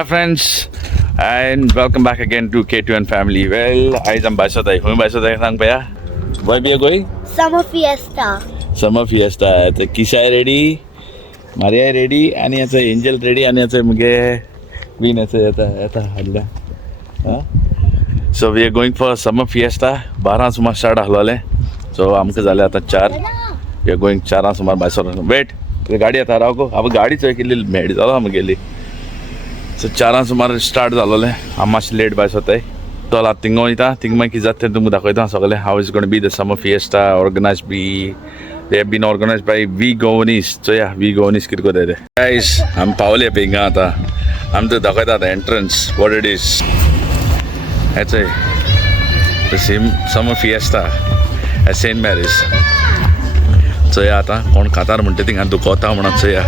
Hi friends, and welcome back again to K2N family. Well, I'm Baisodai. Who am Baisodai? Sang paya. Where we are going? Summer Fiesta. Summer Fiesta. The Kisha ready, Maria ready, आणि याचं Angel ready, आणि याचं मगे Queen याचं हल्ला. So we are going for Summer Fiesta. 12 सुमार start हलवाले. So आमचं झालं आता 4. We are going 4 सुमार बायसोर. Wait. गाडी आता राव को. अब गाडी चोय केली मेड झालो आम्ही गेली. सो 4 सुमार स्टार्ट जालोले हांव मातशें लेट भायर सोताय तो आतां थिंगा वयता थिंगा मागीर कितें जाता तें तुमकां दाखयता सगळें how is gonna be the summer fiesta organise by they have been organise by we Goanese so yeah we गोवनीस कितें कोताय ते गायज आमी पावले पळय हिंगा आतां आमी तुका दाखयता आतां एंट्रन्स वॉट इट इज हेचंय the same summer fiesta at saint Mary's चोया आतां कोण कातार म्हणटा थिंगा दुखोता म्हणून चोया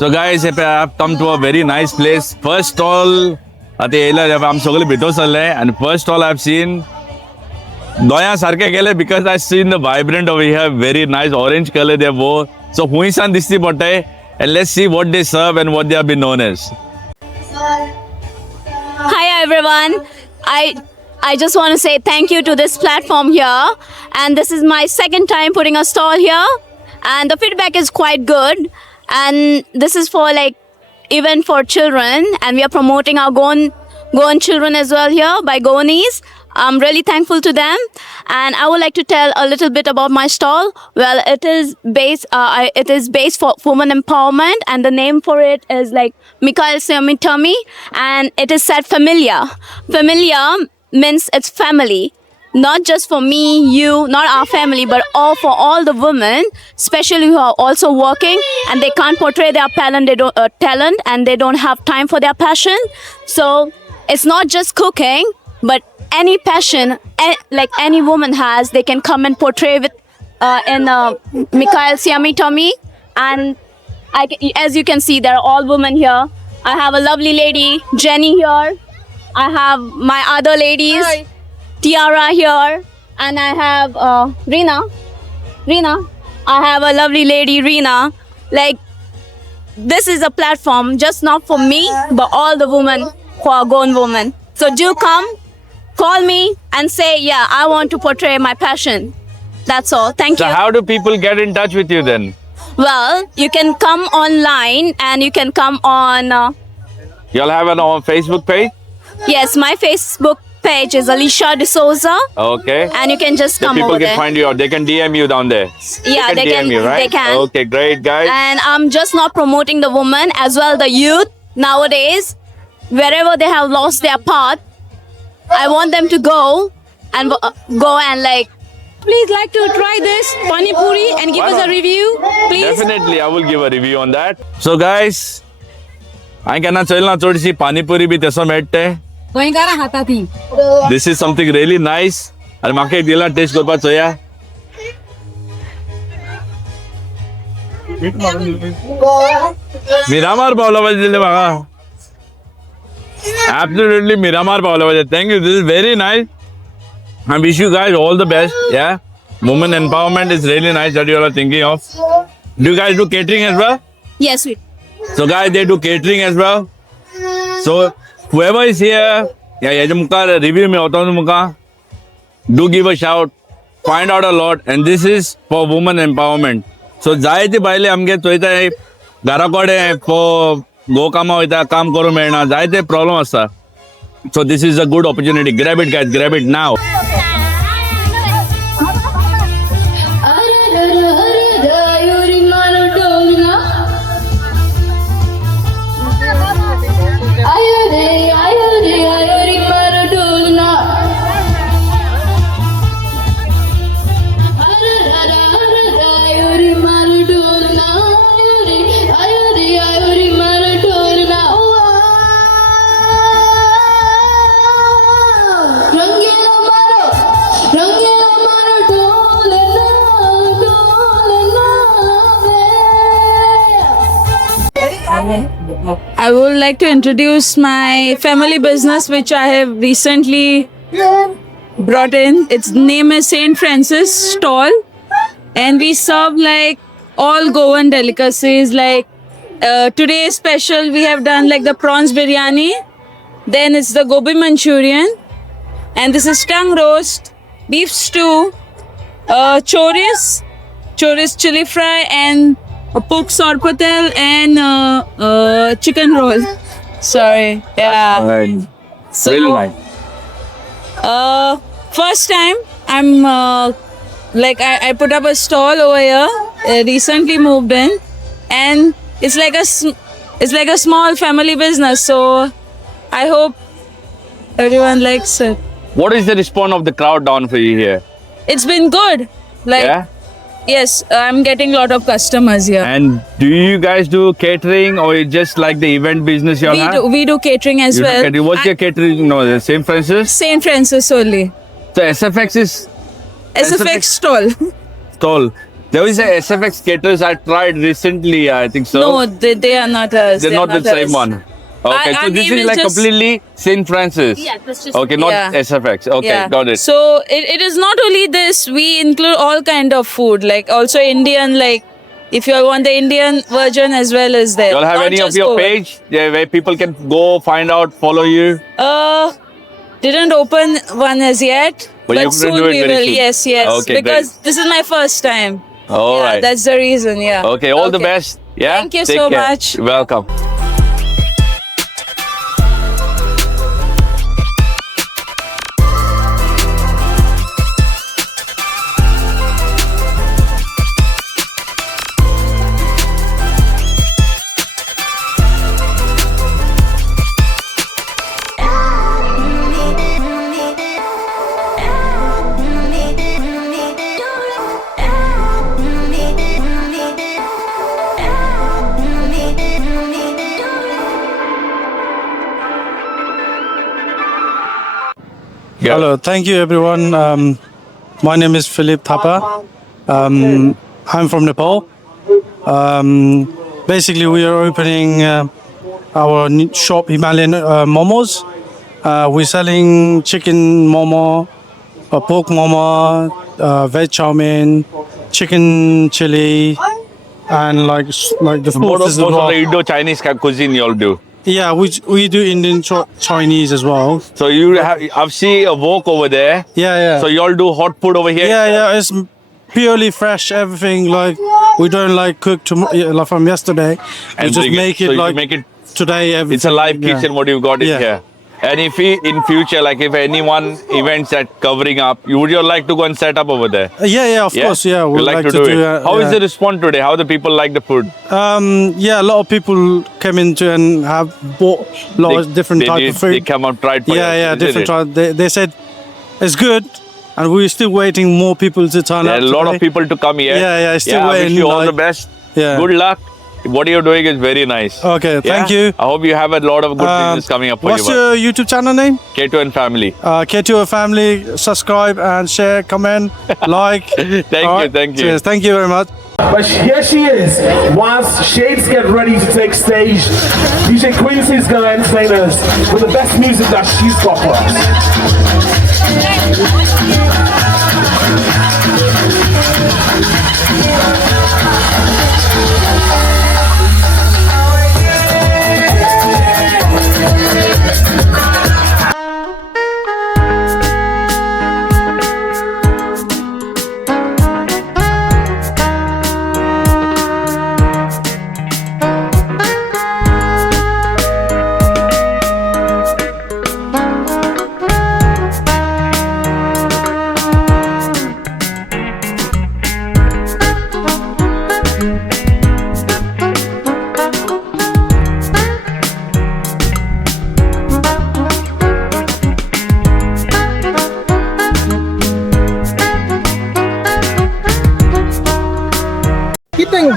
So guys, I have come to a very nice place. First stall, at the I'm so and first stall I've seen Doya Sarke Gele because I've seen the vibrant over here, very nice orange color they wore. So Huisan Disti Bote, and let's see what they serve and what they have been known as. Hi everyone. I just want to say thank you to this platform here, and this is my second time putting a stall here, and the feedback is quite good. And this is for like event for children, and we are promoting our Goan children as well here by Goanese. I'm really thankful to them, and I would like to tell a little bit about my stall. Well, it is based for women empowerment, and the name for it is like Mikael Siamitami, and it is said familia. Familia means it's family. Not just for me, you, not our family, but all for all the women, especially who are also working and they can't portray their talent. They don't talent, and they don't have time for their passion. So it's not just cooking, but any passion, like any woman has, they can come and portray with in Mikael Siamitami. And as you can see, there are all women here. I have a lovely lady, Jenny here. I have my other ladies. Hi. Tiara here, and I have Rina. I have a lovely lady, Rina. Like, this is a platform just not for me, but all the women who are Goan women. So do come, call me and say, yeah, I want to portray my passion. That's all. Thank you. So how do people get in touch with you then? Well, you can come online, and you can come on... You'll have an Facebook page? Yes, my Facebook page is Alicia D'Souza. Okay. And you can just come over there. People can find you out. They can DM you down there. Yeah, they can DM you, right? They can. Okay, great, guys. And I'm just not promoting the women, as well the youth nowadays. Wherever they have lost their path, I want them to go and like. Please like to try this Pani Puri and give us a review, please. Definitely, I will give a review on that. So guys, I cannot tell na थोड़ी Pani Puri भी तैसा मेटते. गोइंगारा हाता थी. This is something really nice. और माके दिला test कर पास होया. Miramar पावला बजे दिले मागा. Absolutely Miramar पावला बजे. Thank you. This is very nice. I wish you guys all the best. Yeah. Women empowerment is really nice that you are thinking of. Do you guys do catering as well? Yes, we. So guys, they do catering as well. So whoever is here, review me do give a shout, find out a lot, and this is for women empowerment. So जायते बायले आमगे चोयताय घराकडे for go kama वयता काम करू मेळना जायते problem आसा. So this is a good opportunity. Grab it guys, grab it now. I would like to introduce my family business, which I have recently brought in. Its name is St. Francis Stall, and we serve like all Goan delicacies. Like today's special, we have done like the prawns biryani, then it's the gobi Manchurian, and this is tongue roast, beef stew, chorizo chili fry, and a pork sorpatel and chicken roll. Sorry, yeah. So, Really nice. first time I'm I put up a stall over here. Recently moved in, and it's like a small family business. So I hope everyone likes it. What is the response of the crowd down for you here? It's been good. Like Yeah. yes, I'm getting a lot of customers here. And do you guys do catering or it's just like the event business you all have? We do catering as You do well. catering. What's your catering? No, the St. Francis. St. Francis only. So SFX is SFX stall. stall. There is a SFX caterers I tried recently. I think so. No, they are not us. They're not the same us. one. Okay, Our so this name is is like just- completely St. Francis. Yeah, that's just. Okay, not Yeah. SFX. Okay, got it. So it is not only this. We include all kind of food, like also Indian. Like if you want the Indian version as well as there. You all have Not any of just your Goan. page where people can go find out, follow you? Didn't open one as yet. But you're gonna soon do it we very will. soon. Yes, yes. Okay, because this is my first time. All Yeah, right. that's the reason. Yeah. Okay, all the best. Yeah. Thank you Take so care. much. You're welcome. Yeah. Hello, thank you everyone. My name is Philip Thapa. I'm from Nepal. Basically, we are opening our new shop, Himalayan Momos. We're selling chicken momo, pork momo, veg chow mein, chicken chili, and like the food Most is of the Indo-Chinese cuisine you all do. Yeah, we do Indian Chinese as well. So you have, I've seen a wok over there. Yeah. So you all do hot food over here? Yeah, it's purely fresh, everything. Like we don't like cook like from yesterday. We just bring make it so you like make it. today. Everything. It's a live yeah. kitchen. What you've got in Yeah. here. And if we, in future, like if anyone events that covering up, would you like to go and set up over there? Yeah, of course. Yeah, we we'd like to do it. How is yeah. the response today? How the people like the food? Yeah, a lot of people came into and have bought a lot of different type of food. They come and tried for Yeah, you, different isn't it? type. They said it's good, and we're still waiting more people to turn There are up. a lot today. of people to come here. Yeah, still I wish waiting, you all like- the best. Yeah. Good luck. What you're doing is very nice. Okay, thank Yeah? you. I hope you have a lot of good business coming up for What's you. your YouTube channel name? K2 and family. K2 family, subscribe and share, comment, like. Thank you. Cheers. Thank you very much. But here she is. Whilst Shades get ready to take stage, DJ Quincy is going to entertain us with the best music that she's got for us.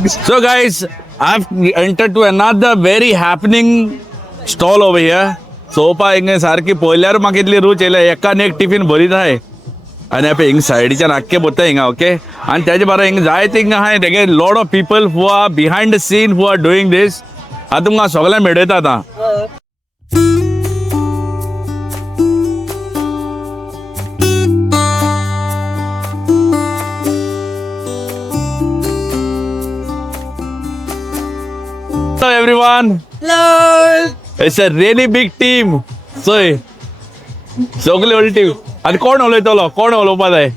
So guys, I've entered to another very happening stall over here. सोपा हिंग सारखी पयल्यार म्हाका इतली रूच येयल्या एकान एक tiffin भरीत आहाय आनी हे हिंग सायडीच्यान आख्खे बसता हिंगा ओके आनी त्याचे बारा हिंग जायते हिंगा आहाय तेगे lot of people who are behind the scene who are doing this हांव तुमकां सगळ्यांक मेळयता आतां. Hello everyone. Hello. It's a really big team. So, सगळी व्हडली टीम. आनी कोण उलयतलो? कोण उलोवपा जाय?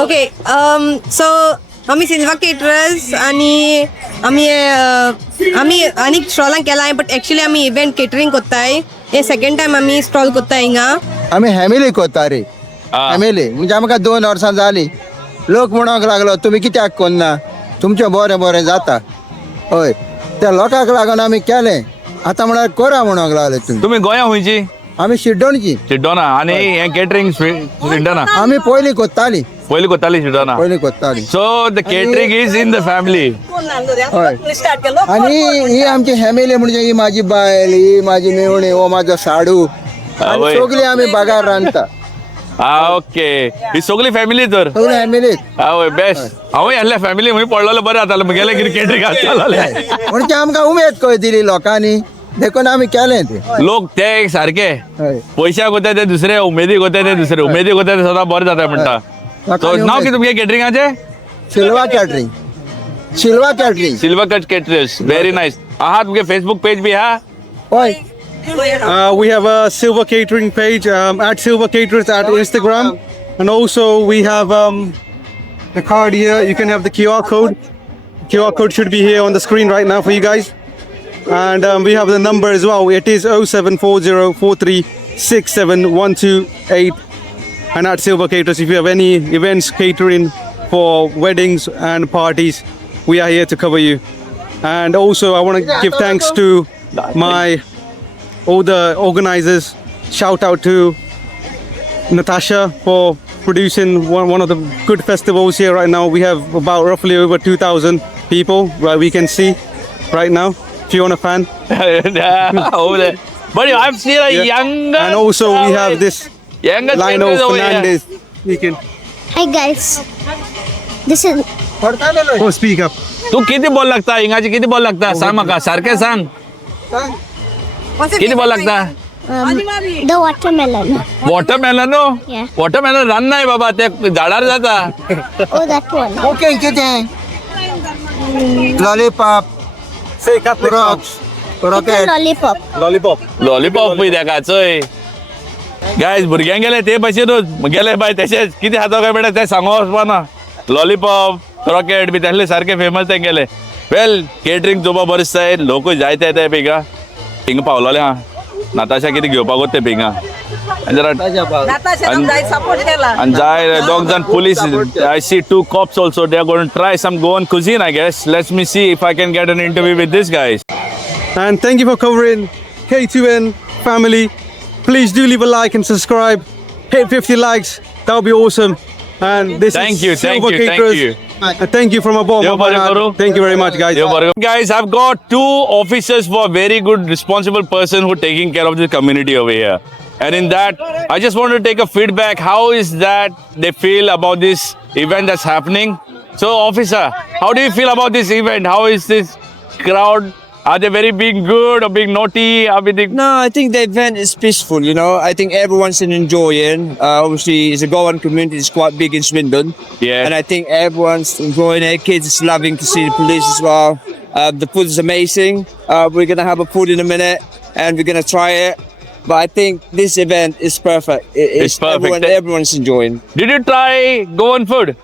Okay. So आम्ही सिल्वा केटरर्स आणि आम्ही आनीक स्टॉलांक केलाय बट एक्चुअली आम्ही इव्हेंट केटरिंग कोत्ताय. हे सेकंड टाइम आम्ही स्टॉल कोत्ताय हिंगा. आम्ही फॅमिली कोत्ता रे फॅमिली म्हणजे आमकां 2 वर्सां जाली. लोक म्हणूंक लागलो तुमी कित्याक कोन्ना तुमचें बरें बरें जाता हय त्या लोकांक लागून आमी केलें आतां म्हळ्यार करा म्हणूंक लागले तुमी. तुम्ही गोंया हुंयची? आमी शिड्डोणची शिड्डोना आनी हे केटरिंग शिड्डोना आमी पयलीं कोत्ताली पयलीं कोत्ताली शिड्डोना. So the catering is in the family. हय आनी ही आमची फॅमिली म्हणजे ही म्हाजी बायल ही म्हाजी मेवणी हो म्हाजो साडू आनी आवय. सगळी आमी बागार रांदता ओके ही सगळी फॅमिली तर सगळी फॅमिलीत आवय बेस्ट हांवूय आहल्या फॅमिली हूंय पडलेलो बरें जातालें मुगेलें कितें केटरिंग आसतालें. म्हणजे आमकां उमेद खंय दिली लोकांनी देखून आमी केलें तें लोक ते एक सारके हय पयशाक वता ते दुसरे उमेदीक वता ते दुसरे उमेदीक वता ते सदां बरें जाता म्हणटा. सो नांव कितें तुमगे केटरिंगाचें? Silva catering Silva catering silver cut caterers very nice. आहा तुमगे फेसबुक पेज बी आहा? हय We have a Silver Catering page at Silver Caterers at Instagram, and also we have the card here. You can have the QR code. QR code should be here on the screen right now for you guys, and we have the number as well. It is 07404367128. And at Silver Caterers, if you have any events catering for weddings and parties, we are here to cover you. And also, I want to give thanks to all the organizers. Shout out to Natasha for producing one of the good festivals here right now. We have about roughly over 2,000 people where we can see right now. If you're a fan. But I've seen a younger. And also we have this younger Lionel caterers over here. Fernandez. You can Hi guys, this is speak up. तू किती ball लागता हिंगाची किती ball लागता सांग म्हाका सारकें सांग किती बॉल लागता? the watermelon. Watermelon Yeah. Watermelon रान नाही बाबा ते झाडार जाता. Oh, that one. ओके कितें lollipop rocks rocket Lollipop. Lollipop पळय तेका चोय गायज भुरग्यांक गेले ते भशेनूच गेले बाय तशेंच कितें खाता काय बेटा ते सांगो वचपाना. लॉलीपॉप रॉकेट बी तसले सारखे फेमस ते गेले. वेल केटरिंग चोवपा बरें जाय लोकूय जायते येताय पिंगा हिंगा पावलोले हा नाताशा कितें घेवपाक वता ते पिंगा and जाय दोग जाण police. I see 2 cops also. They are going to try some Goan cuisine, I guess. Let me see if I can get an interview with these guys. And thank you for covering K2N family. Please do leave a like and subscribe. Hit 50 likes. That would be awesome. And this Thank is you, thank Silver you, thank Caterers. you. Thank you from above. Yo, my heart. Guru. Thank you very much, guys. Guys, I've got 2 officers for a very good, responsible person who are taking care of the community over here. And in that, I just want to take a feedback. How is that they feel about this event that's happening? So, officer, how do you feel about this event? How is this crowd? Are they very being good or being naughty? Are they... No, I think the event is peaceful, you know. I think everyone's enjoying. Obviously, it's a Goan community, it's quite big in Swindon. Yeah. And I think everyone's enjoying it. Kids is loving to see the police as well. The food is amazing. We're going to have a food in a minute and we're going to try it. But I think this event is perfect. It's perfect. Everyone's enjoying. Did you try Goan food?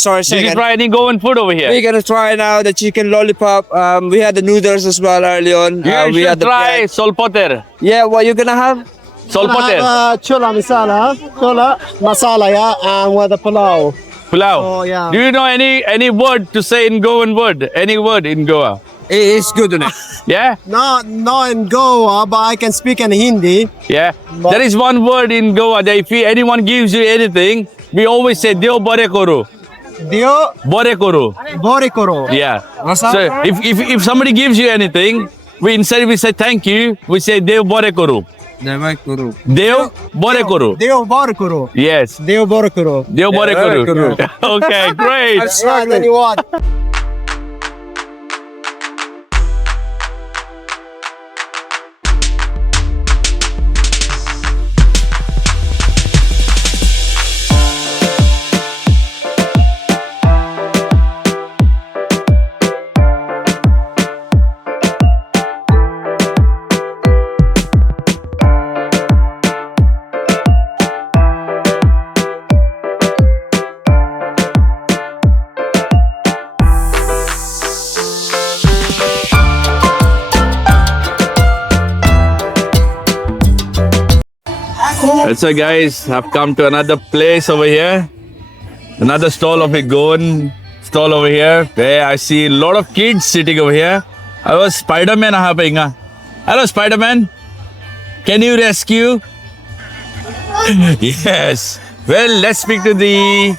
Sorry, Did you second. try any Goan food over here? We're going to try now the chicken lollipop. We had the noodles as well early on. You we should had the try bread. solpoter. Yeah, what you going to have? Solpoter. Chola masala, yeah, and with the pulao. Pulao. Oh, yeah. Do you know any word to say in Goan word? Any word in Goa? It's good, isn't it? Yeah? Not in Goa, but I can speak in Hindi. Yeah. There is one word in Goa that if anyone gives you anything, we always say Deo bare koro. bore koru. Bore koro. Yeah. So if somebody gives you anything, we say thank you. We say Dev bore koru. Dev bore koru. Deo bore koro. Yes. Deo bore koro. Dev bore koru. Okay, great. Then you want. So guys, I've come to another place over here. Another stall of a Goan stall over here. Where I see a lot of kids sitting over here. I was Spider-Man. Hello, Spider-Man. Can you rescue? Yes. Well, let's speak to the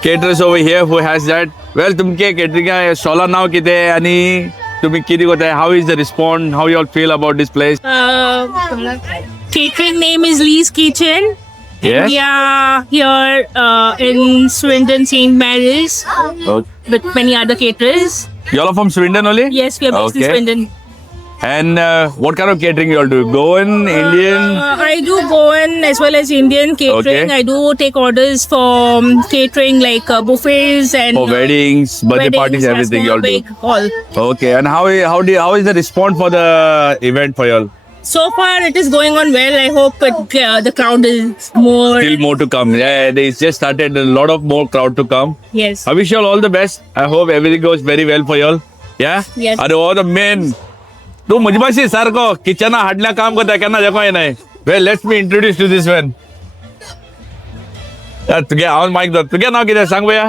caterers over here who has that. Well, Tumke catering का stall नाव किती आहे आणि तुम्ही किती होत आहे? How is the response? How you all feel about this place? Catering name is Lee's Kitchen. Yes. We are here in Swindon, St. Mary's, Okay. with many other caterers. You all are from Swindon only? Yes, we are based in Okay. Swindon. And what kind of catering you all do? Goan, Indian? I do Goan as well as Indian catering. Okay. I do take orders for catering like buffets and For weddings, birthday weddings, parties, everything you all do. big, all. Okay. And how is the response for the event for you all? So far, it is going on well. I hope the crowd is more. Still more to come. Yeah, they just started a lot of more crowd to come. Yes. I wish you all the best. I hope everything goes very well for you all. Yeah? Yes. And all the men. तू मुझमाशी सारको kitchen हाडल्या काम करता केन्ना जेको नाही. Well, let me introduce to this one. तुगे हांव माईक दवर. तुगे नाव कितें सांग भया?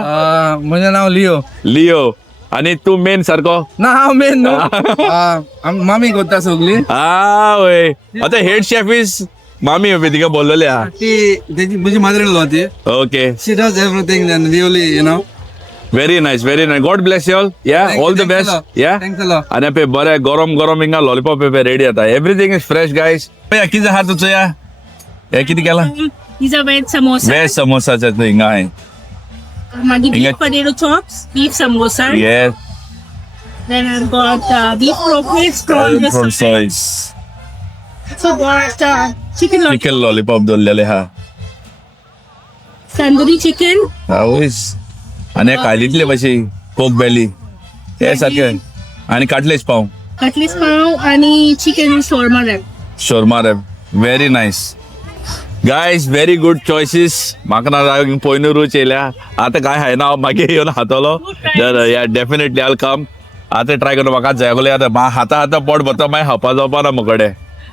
माझं नाव लिओ. लिओ. आणि तू मेन सारको? ना हांव मेन न्हू. मामी करता सगळी. वय. आता हेड शेफ इज मामी हवी तिका बोललेले हा. ती त्याची माझी मदर इन लॉ ती. Okay. She does everything and we only, you know. Very nice, very nice. God bless you all. Yeah, Thank all you, the thanks best. a lot. Yeah. Thanks a lot. आणि पे बरे गरम हिंगा lollipop पे ready आता. Everything is fresh, guys. भैया किती हात तुझं या? हे किती केला? These are veg samosa. Veg समोसाचा तो हिंगा आहे. Maggi beef Ingat- potato chops, beef samosa. Yes. Then I've got beef croquettes, prawn From risotto. size. So got chicken lollipop, Chicken lollipop दोनलेले हा. tandoori chicken, Always. आणि कालीतले कशी Coke बेली. हे सारखे. आणि काटलेच पाव. cutlass pav, आणि chicken shawarma wrap. Shawarma wrap. Very nice. Guys, very good choices. म्हाका ना पयनू रूच येयल्या. आता काय आहे ना मागे येवन हातलो. तर या डेफिनेटली आल कम. आता ट्राय करून म्हाका जायगले आता हाता पोट भरता मागीर खावपा जावपा ना मुकडे.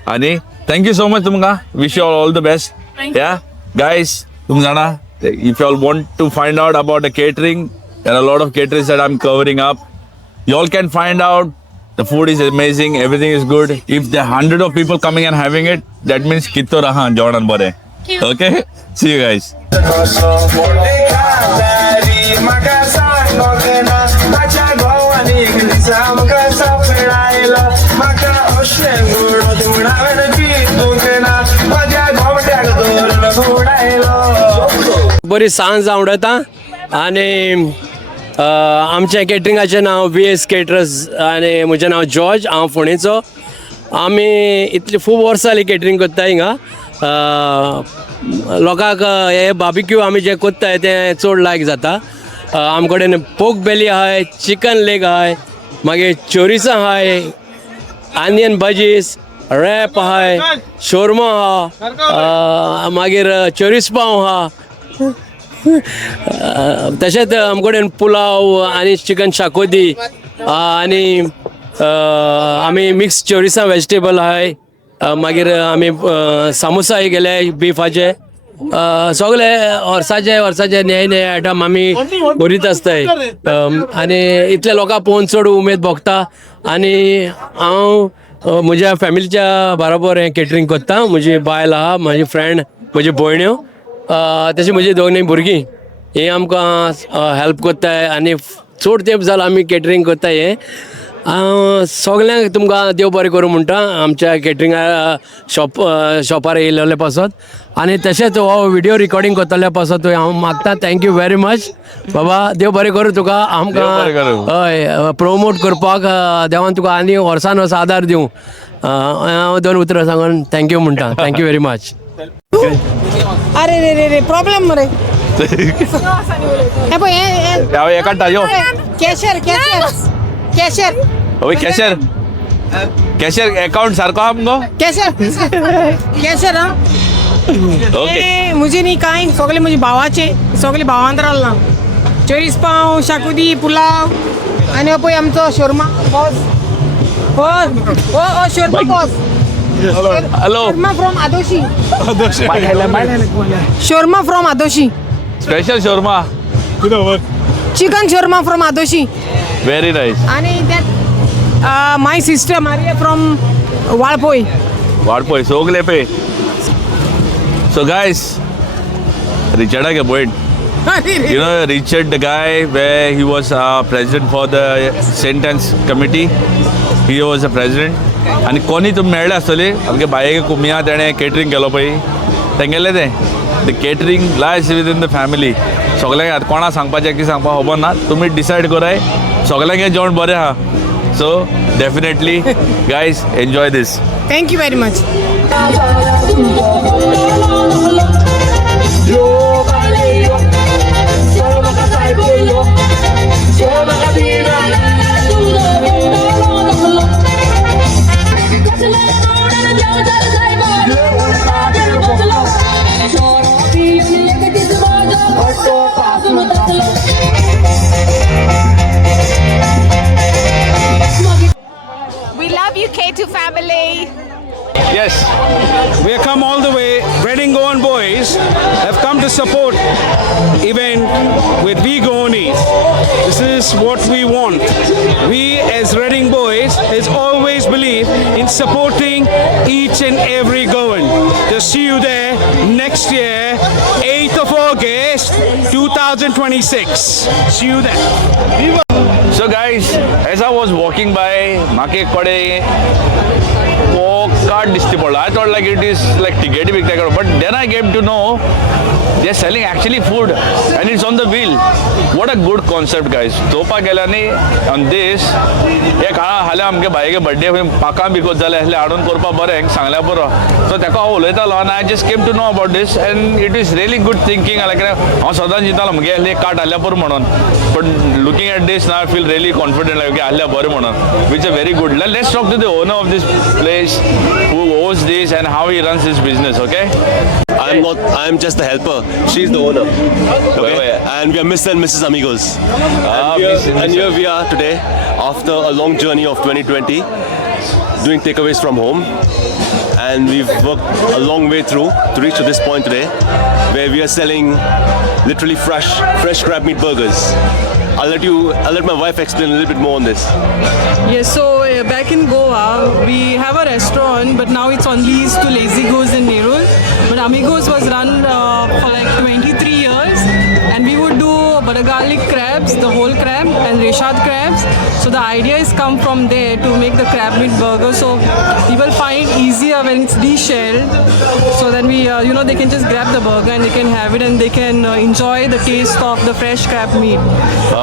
आणि थँक्यू सो मच तुमकां. Wish you all the best. या गायज तुम जाणा if you all want to find out about the catering, there are a lot of caterers that I'm covering up. You all can find out. The food is amazing. Everything is good. If there are 100 of people coming and having it, that means kitto raha Jordan bore. Okay? See you guys. बरी सांज आवडटा आणि आमच्या कॅटरिंगाचें नांव VS caterers आणि म्हजें नांव George. हांव फोंडेचो. आमी इतली खूब वर्सां जालीं कॅटरिंग करता हिंगा. लोकांक हे बार्बिक्यू आमी जे कोत्ताय तें चड लायक जाता. आमचे कडेन पोक बेली आहाय, चिकन लेग आहाय, मागीर चोरिसां आहाय, आनियन भाजीस, रॅप आहाय, शोरमा आहा, मागीर चोरीस पाव आहा. तशेंच आमचे कडेन पुलाव आनी चिकन शाकोती आनी आमी मिक्स चोरिसां वेजिटेबल आहाय. मागीर आमी सामोसाय गेले बिफाचे. सगळे वर्साचे नये आयटम आमी करीत आसताय. आनी इतले लोकां पळोवन चड उमेद भोगता. आनी हांव म्हज्या फॅमिलीच्या बरोबर हें कॅटरिंग करता. म्हजी बायल आहा, म्हजी फ्रेंड, म्हजी भयण्यो, तशी म्हजी दोनूय भुरगीं. हे आमकां हेल्प कोत्ताय आनी चड तेंप जाला आमी केटरिंग कोत्ताय हे सगल्यांक तुमकां देव बरें करूं म्हणटा आमच्या केटरिंगा शॉपार येयलेले पासत आनी तशेंच हो व्हिडिओ रिकॉर्डिंग कोत्तले पासत हांव मागता थँक्यू वेरी मच बाबा देव बरें करूं तुका आमकां हय प्रोमोट करपाक देवान तुका आनी वर्सान वर्स आदार दिवं हांव 2 उतरां सांगून थँक्यू म्हणटा थँक्यू वेरी मच अरे रे रे रे प्रॉब्लेम मरे एकाटा यो कॅशर कॅशर अबे कॅशर अकाउंट सारको आहा मुगो कॅशर हा ओके मुझे नहीं कांय सगळे म्हजे भावाचे सगळे भावांत रावला 40 पाव शाकुती पुलाव आनी हो पळय आमचो शोरमा बॉस हो shawarma boss hello shawarma from Adoshi shawarma from Adoshi special shawarma chicken shawarma from Adoshi very nice आणि that my sister Maria from Valpoi Valpoi सोगले पे सो गाइस रिचर्डा के point you know Richard the guy where he was president for the sentence committee he was a president आणि कोणी तुम्ही मेळ्ळे आसतले आमगे बायेक कुमिया तेणें केटरिंग केलो पळय तेंगेलें तें the catering lies with in the family सगल्यांक आतां कोणा सांगपाचें कितें सांगपा खबर ना तुमी डिसायड कराय सगल्यांक हें जेवण बरें आहा so definitely guys enjoy this thank you very much We love you, K2 family. Yes, we have come all the way. Reading Goan boys have come to support event with We Goanies. This is what we want. We as Reading boys has always believed in supporting each and every Goan. To see you there next year, 8th of August, 2026. See you there. So guys, as I was walking by, माके कडे card दिसती पडलो. I thought like it is like ticket विकता करो, but then I came to know they are selling actually food and it's on the wheel. What a good concept, guys. तोपा गेल्यानी on this एक हाल्या आमगे बायगे birthday म्हाका because जाले असले हाडून करपा बरें सांगल्या पुरो सो ताका हांव उलयतालो आनी I just came to know about this and it is really good thinking like हांव सदांच चिंतालो म्हगे असले कार्ड हाडल्या पुरो म्हणून but looking at this now I feel really confident like हाडल्या बरें म्हणून which is very good. Let's talk to the owner of this place who owns this and how he runs his business, okay? I'm just the helper. She's the owner. Okay? And we are Mr. and Mrs. Amigos. And here we are today after a long journey of 2020 doing takeaways from home. And we've worked a long way through to reach to this point today where we are selling literally fresh crab meat burgers. I'll let my wife explain a little bit more on this. Yes, so back in Goa, we have a restaurant, but now it's on lease to Lazy Goes in Nerul. But Amigos was run for like 23 years, and we would do butter garlic crabs, the whole crab, and Reshad crabs. So the idea is come from there to make the crab meat burger, so people find it easier when it's de-shelled. So then we, they can just grab the burger and they can have it, and they can enjoy the taste of the fresh crab meat.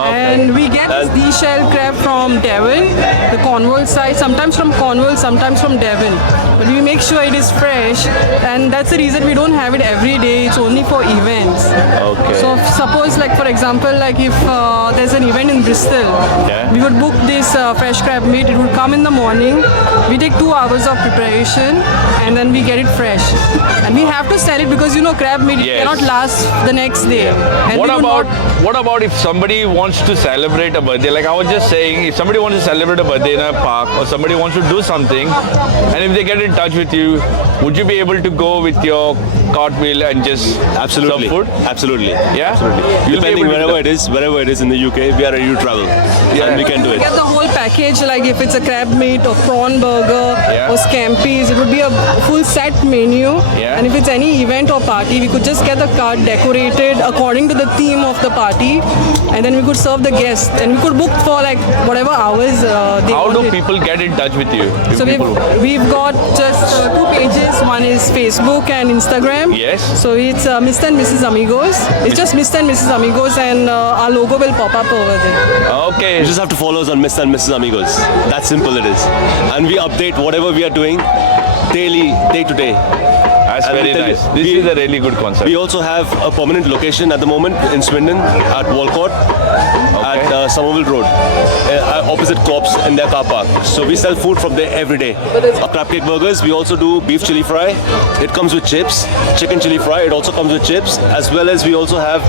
And we get this de-shelled crab from Devon, the Cornwall side, sometimes from Cornwall, sometimes from Devon. But we make sure it is fresh, and that's the reason we don't have it every day. It's only for events. Okay. So suppose, like for example, like if there's an event in Bristol, we would book this fresh crab meat. It would come in the morning. We take 2 hours of preparation, and then we get it fresh. And we have to sell it because crab meat cannot last the next day. And what about if somebody wants to celebrate a birthday? Like I was just saying, if somebody wants to celebrate a birthday in a park or somebody wants to do something, and if they get in touch with you, would you be able to go with your cartwheel and just serve food? Absolutely. Yeah? Absolutely. Depending wherever it is in the UK, we are ready to travel. And we can do it. Get the whole package, like if it's a crab meat or prawn burger burger Yeah. or scampi's. It would be a full set menu. Yeah. And if it's any event or party, we could just get the cart decorated according to the theme of the party, and then we could serve the guests. And we could book for like whatever hours they How do wanted. people get in touch with you? If So people- we've got just 2 pages. One is Facebook and Instagram. Yes. So it's Mr. and Mrs. Amigos. It's just Mr. and Mrs. Amigos, and our logo will pop up over there. Okay. You just have to follow us on Mr. and Mrs. Amigos. That simple it is. And we update whatever we are doing daily, day to day. That's And very we tell nice. you- This we- is a really good concept. We also have a permanent location at the moment in Swindon at Walcott at Somerville Road, opposite Cops in their car park. So we sell food from there every day. Our crab cake burgers, we also do beef chili fry. It comes with chips. Chicken chili fry, it also comes with chips. As well as we also have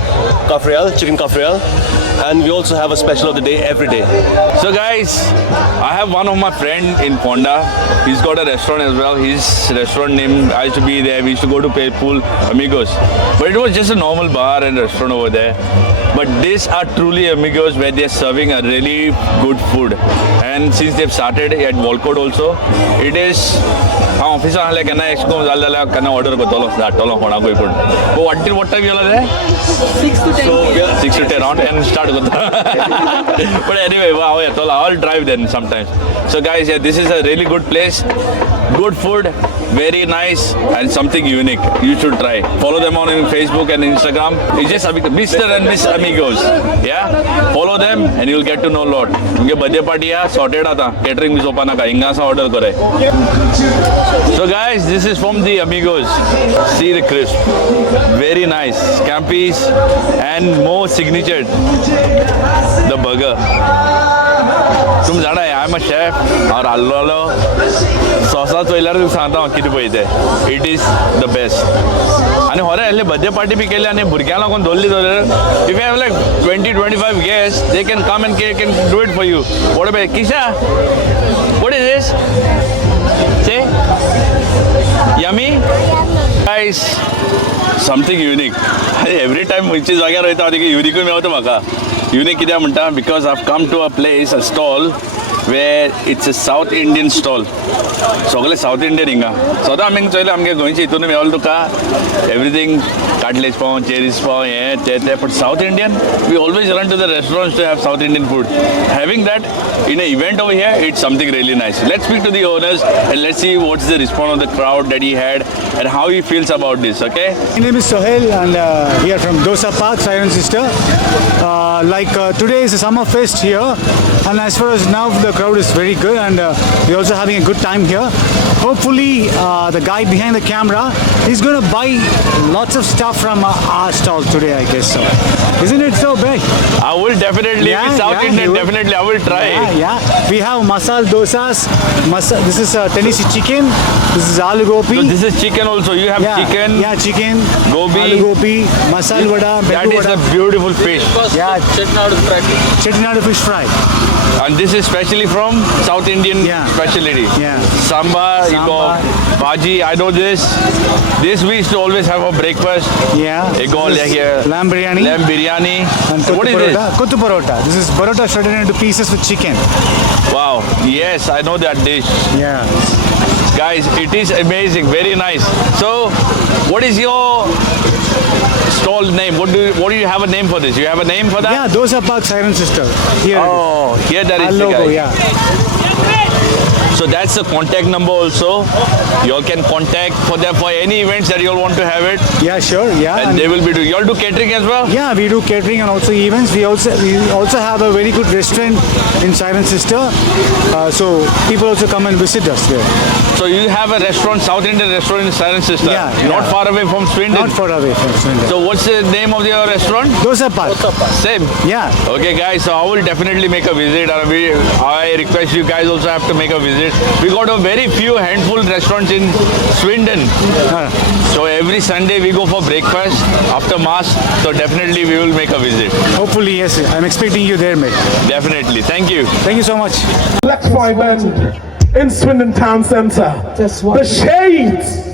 kafrial, chicken kafrial. And we also have a special of the day every day. So guys, I have one of my friend in Fonda. He's got a restaurant as well. His restaurant name, I used to be there. We used to go to play pool, Amigos. But it was just a normal bar and restaurant over there. But these are truly Amigos where they're serving a really good food. And since they've started at Walcott also, it is हाँ office आले करना एक्सको जाले करना order करतो दाटलो कोणा कोई पण वो what time गेला there 6 to 10. 6 to 10 around 10 start करतो but anyway wow yeah I'll drive then sometimes. So guys, yeah, this is a really good place, good food, very nice and something unique. You should try. Follow them on Facebook and Instagram. It's just Mr. and Miss Amigos. Yeah, follow them and you'll get to know a lot. उनके birthday party है sorted आता catering भी सोपाना का इंगा सा order करे. So guys, this is from the Amigos. See the crisp, very nice. Scampi's and more signature, the burger. तुम जाना है I'm a chef और आल्लो सॉसा चोयल्यार तुका सांगता हांव कितें पळय तें इट इज द बेस्ट आनी होरे हल्ले बर्थडे पार्टी बी केली आनी भुरग्यां लागून दवरली जाल्यार if you have like 20-25 guest they can come and can do it for you what about किशा what is this say yummy guys something unique every time खंयची जाग्यार वयता हांव तिका युनीकूय मेवता म्हाका युनीक कित्याक म्हणटा because I have come to a place a stall where it's a South Indian stall. सगळे साउथ इंडियन हिंगा सदां आमी चोयलें आमगे गोंयचे हितून मेवलें तुका एवरीथींग काटलेज पाव चेरीज पाव हें तें but South Indian we always run to the restaurants to have South Indian food having that in a event over here it's something really nice let's speak to the owners and let's see what's the response of the crowd that he had and how he feels about this okay My name is Sohail and here from Dosa Park, Siren Sister. Today is a summer fest here, and as far as now the crowd is very good and we're also having a good time here. Hopefully the guy behind the camera is going to buy lots of stuff from our stall today, I guess so. Isn't it so big? I will definitely Yeah, be South yeah, Indian you will. definitely I will try Yeah. We have masala dosas. This is Tennessee chicken. This is aloo gobi. So this is chicken also you have chicken Yeah, chicken. Gobi. Aloo gobi. Masala vada. that Beddu is a vada. beautiful fish Yeah. Chettinad fish fry. and this is specially from South Indian Yeah. specialty Yeah. sambar, you Sambar. got bhaji I know this we used to always have for breakfast Yeah. you got This like is lamb biryani. lamb biryani And what is parota. this Kuttu parota. This is parota shredded into pieces with chicken. wow yes I know that dish Yeah. guys it is amazing very nice so what is your stall name what do you have a name for this you have a name for that Yeah, Dosa Park Siren Sister. Here. oh here that Our is the logo, guy. yeah. So that's the contact number also. You all can contact for them for any events that you all want to have it. Yeah, sure. Yeah. And they will be doing. You all do catering as well? Yeah, we do catering and also events. We also have a very good restaurant in Siren Sister. So people also come and visit us there. So you have a restaurant, South Indian restaurant in Siren Sister. Yeah, Not yeah. far away from Swindon. Not far away from Swindon. So what's the name of your restaurant? Dosa Park. Same. Yeah. Okay, guys. So I will definitely make a visit. I request you guys also have to make a visit. We got a very few handful restaurants in Swindon. So every Sunday we go for breakfast after mass. So definitely we will make a visit. Hopefully, yes. I'm expecting you there, mate. Definitely. Thank you. Thank you so much. Black 5 End in Swindon Town Centre. The Shades.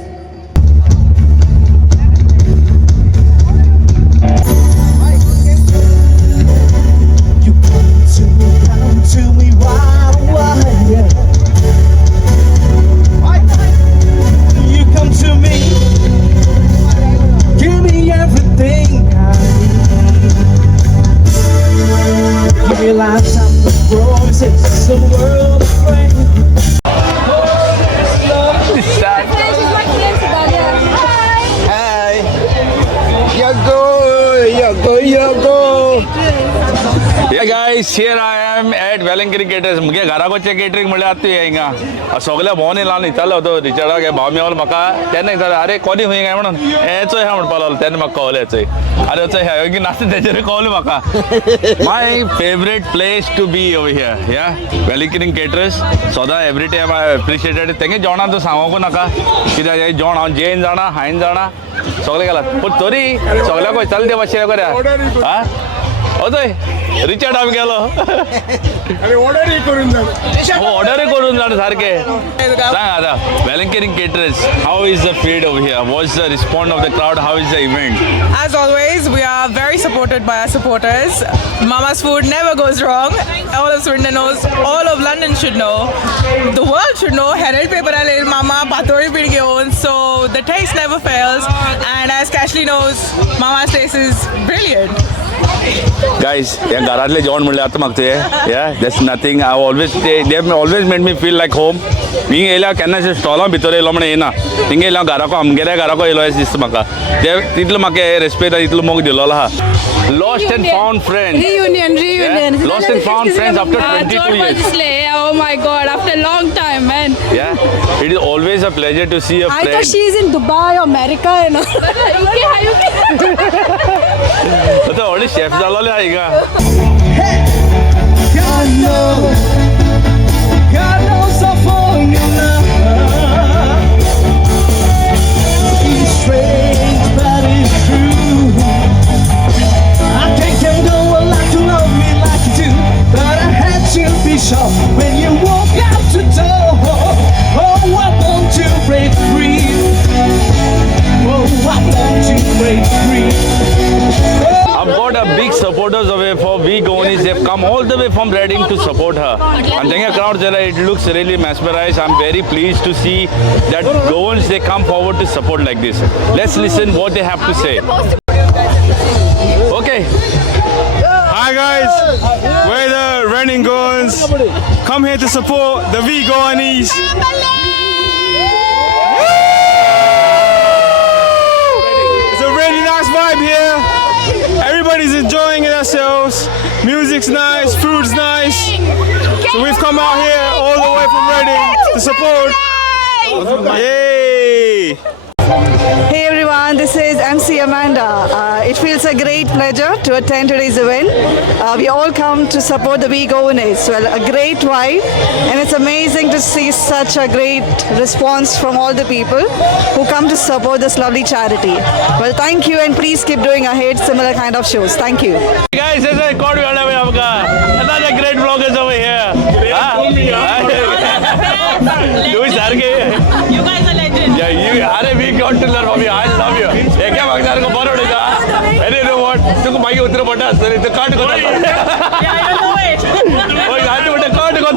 here I am at Valenkirin Caters. मुगे घराकोचे catering म्हणल्यार आतां तुवें हिंगा सगळे भोंवन येयला न्हितालो तो रिचर्डाक हे भाव मेवलो म्हाका तेन्ना हितालो आरे कोणी खूंय काय म्हणून हेचो ह्या म्हणपा लागलो तेन्ना म्हाका कळलें हेचोय आरे हेचो ह्या योगी नासता तेजेर कळलें म्हाका my favourite place to be over here या Valenkirin Caters सदां एवरी टायम आय एप्रिशिएटेड तेंगे जेवणां तूं सांगोकू नाका कित्याक हें जेवण हांव जेन जाणा हायन जाणा सगळे गेला पूण तरी सगळ्याक चल ते भाशेन करया हा होतोय रिचर्ड आमी गेलो ऑर्डरय करून जाण सारखे सांग आता Valenkirin Caters how is the feed over here what's the response of the crowd how is the event as always we are very supported by our supporters Mama's food never goes wrong all of Swindon knows all of London should know the world should know Herald paper alil Mama patori pid geun so the taste never fails and as Cashley knows Mama's taste is brilliant guys या घरातले जेवण म्हणले आता म्हाका ते या that's nothing I always they always made me feel like home हिंग येयल्या केन्ना स्टॉला भितर येयलो म्हणून येना हिंग येयल्या घराको आमगेल्या घराको येयलो अशें दिसता म्हाका ते तितलो म्हाका रेस्पेक्ट इतलो मोग दिलो आहा lost and found friends Reunion. yeah? Lost and found friends after 22 years Oh my God, after a long time, man. yeah it is always a pleasure to see a I friend thought she's in Dubai or America, you know. आता already chef जालोले हा हिंगा God knows I'm falling in love. It's strange, but it's true. I think I'm going like to love me like you do, but I had to be sure when you walk out the door. Oh, why don't you break free? Oh, why don't you break free? I've got a big supporters away for We Goonies. They've come all the way from Reading to support her. And then a crowd there, it looks really mesmerized. I'm very pleased to see that Goons, they come forward to support like this. Let's listen what they have to say. Okay. Hi guys, we're the Reading Goons. Come here to support the We Goonies. It's a really nice vibe here. Everybody's enjoying themselves. Music's nice, food's nice. So we've come out here all the way from Reading to support. Yay! Hey everyone, this is MC Amanda. It feels a great pleasure to attend today's event. We all come to support the We Goonies. Well, a great vibe, and it's amazing to see such a great response from all the people who come to support this lovely charity. Well, thank you, and please keep doing ahead similar kind of shows. Thank you. Guys, this is Code Vada में आपका another great vloggers over here. You सारखे you guys are legends yeah you अरे we got to learn from you I love you ये क्या मागणार को burrowed का अरे नो व्हाट तुको मागे उतर पडा असले तो काट को yeah I don't know it ओय गाडी मोठे काट को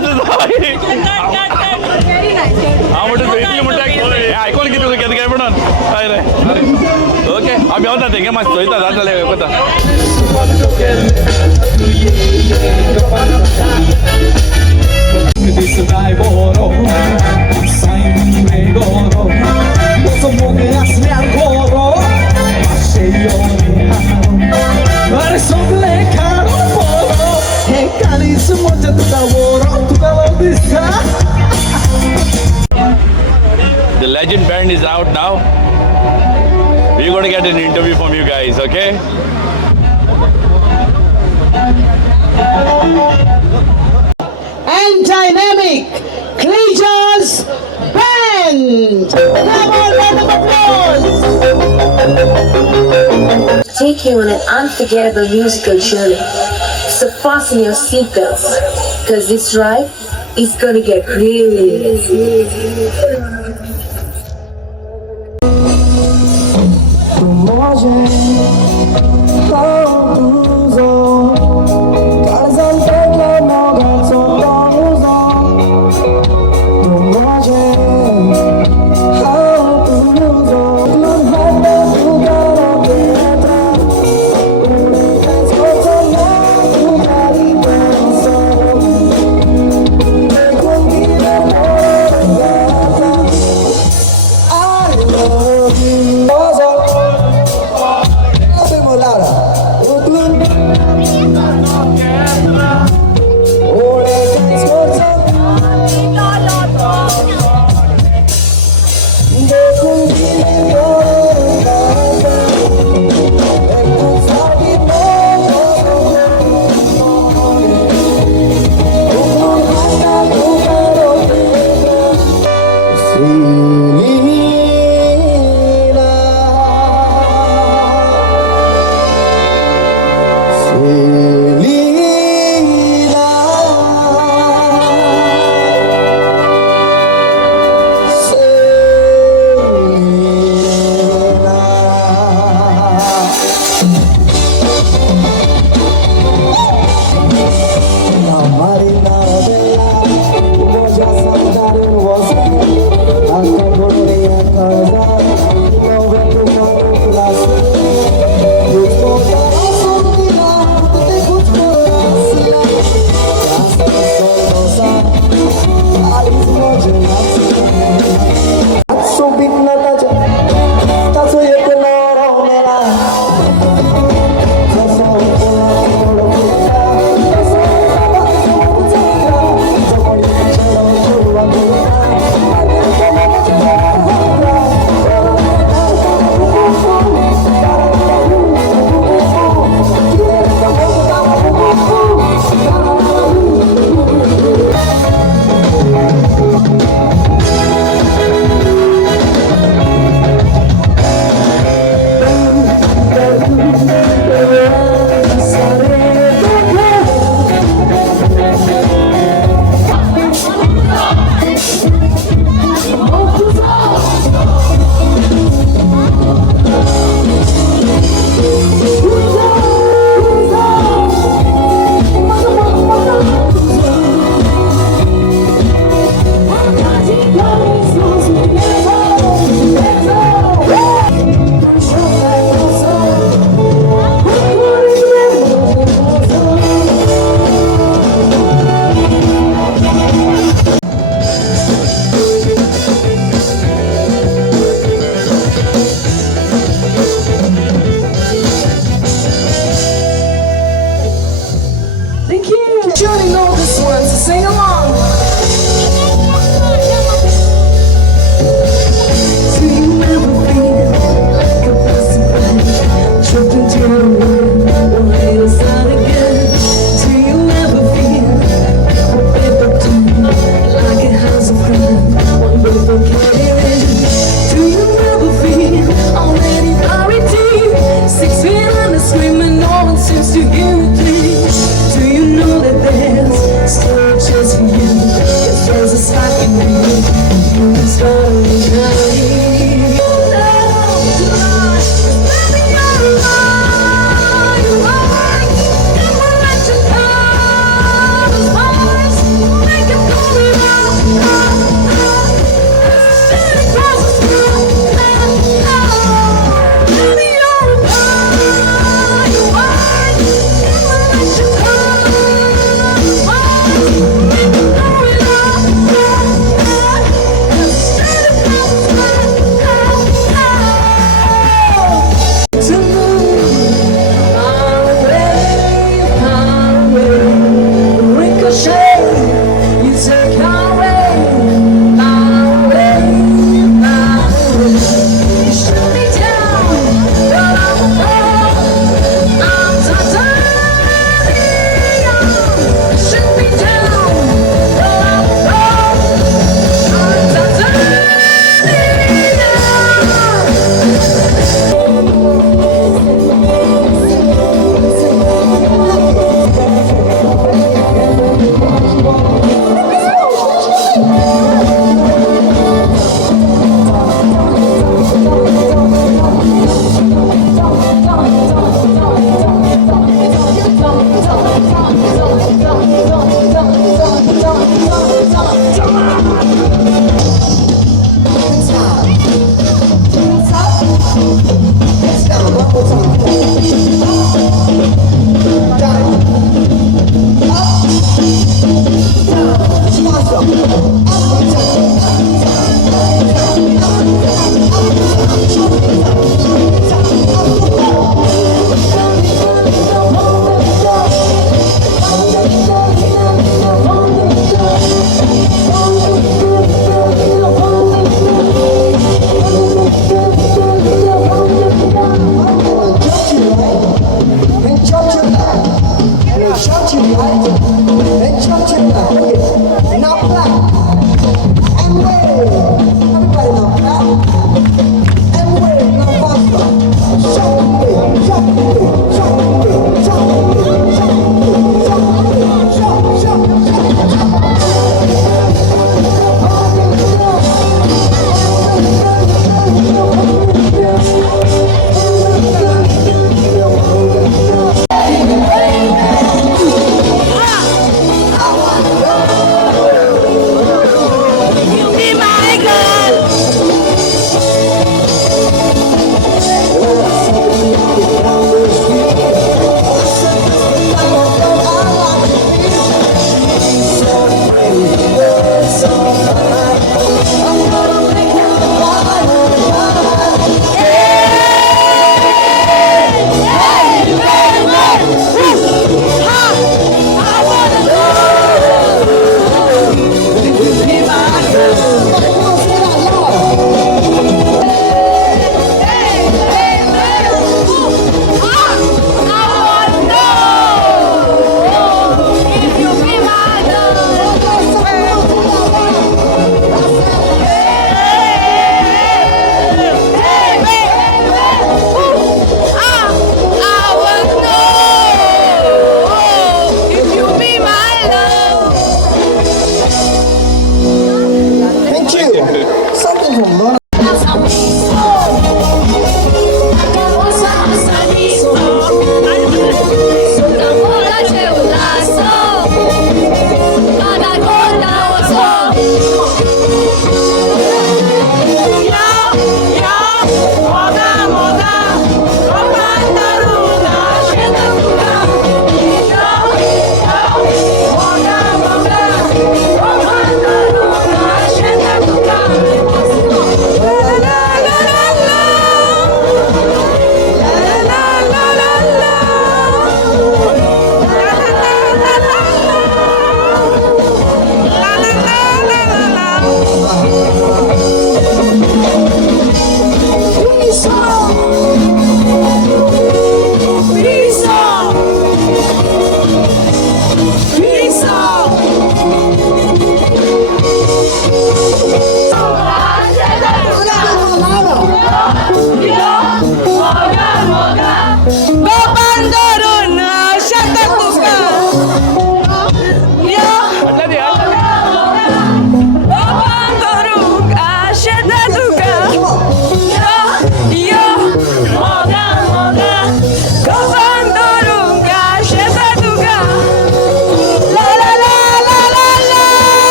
very nice हा मोठे इतले मोठे हे ऐकून किती तुझं काय म्हणून काय रे ओके आम्ही होता ते मस्त होता जातले होता The legend band is out now. We're going to get an interview from you guys, okay? And dynamic Cletus Band. Come on, round of applause. Take you on an unforgettable musical journey. So fasten your seatbelts, because this ride is gonna get really. Thank you. Surely know this one, so sing along.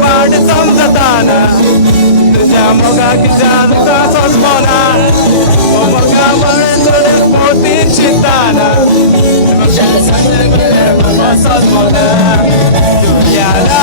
वाट समजताना तुझ्या मोगा किशांचा सोसमोना मोगा म्हणून तुझे मोती चिताना सोसमोना तुझ्याला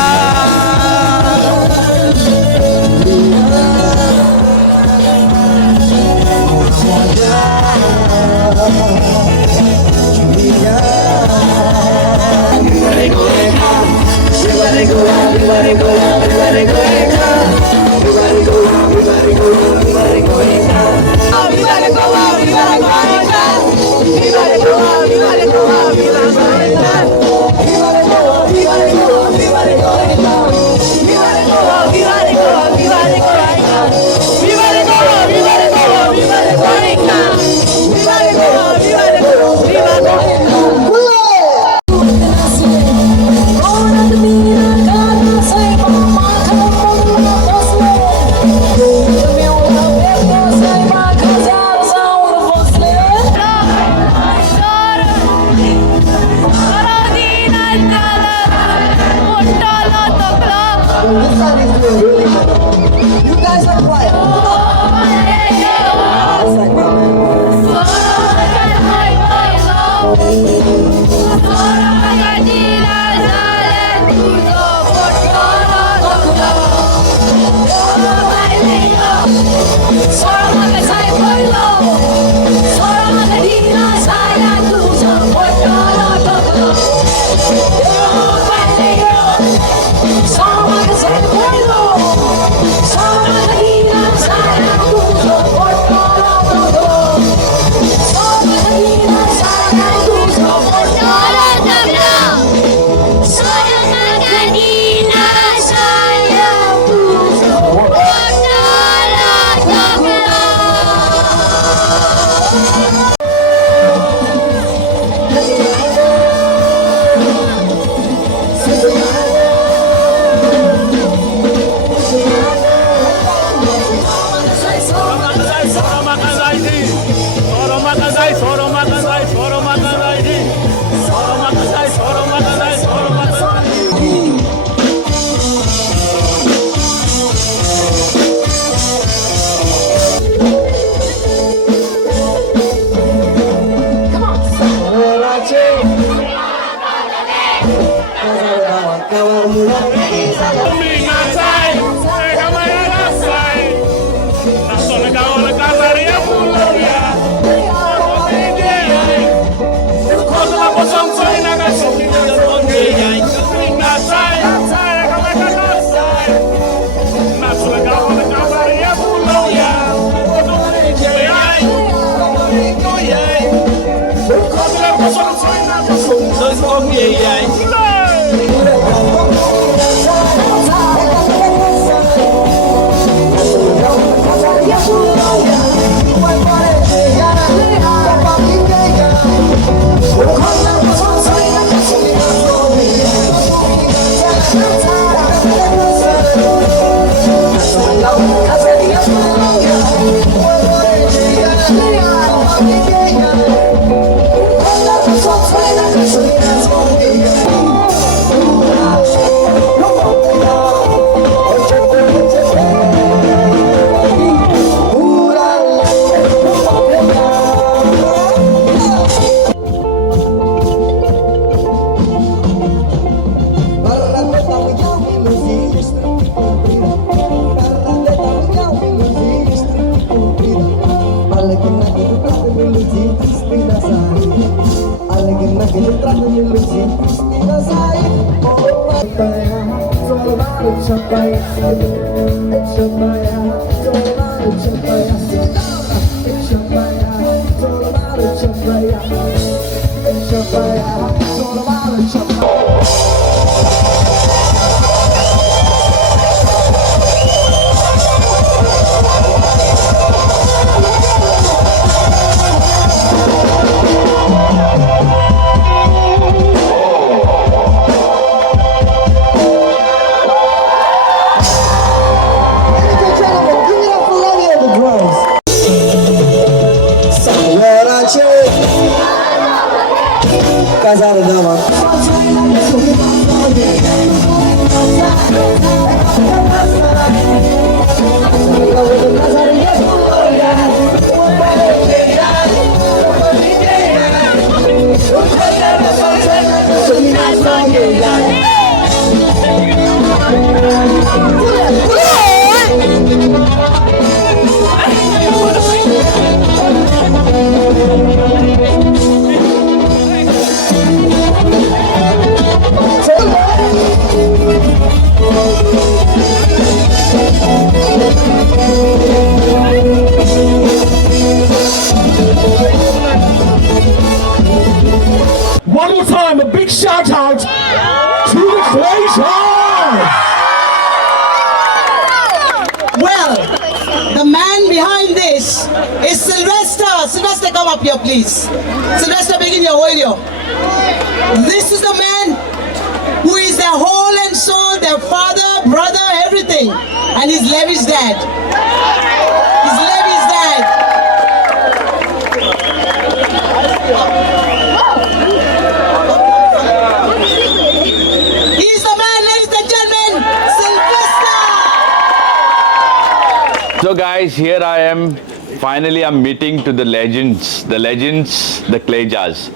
Casar Dama. One more time, a big shout out to the Claytons! Well, the man behind this is Sylvester. Sylvester, come up here, please. Sylvester, begin your video. This is the man who is their whole and soul, their father, brother, everything. And he's Levy's dad. He's Levy's dad. He's the man, ladies and gentlemen, Sylvester! So guys, here I am. Finally, I'm meeting to the legends, the Clayjas.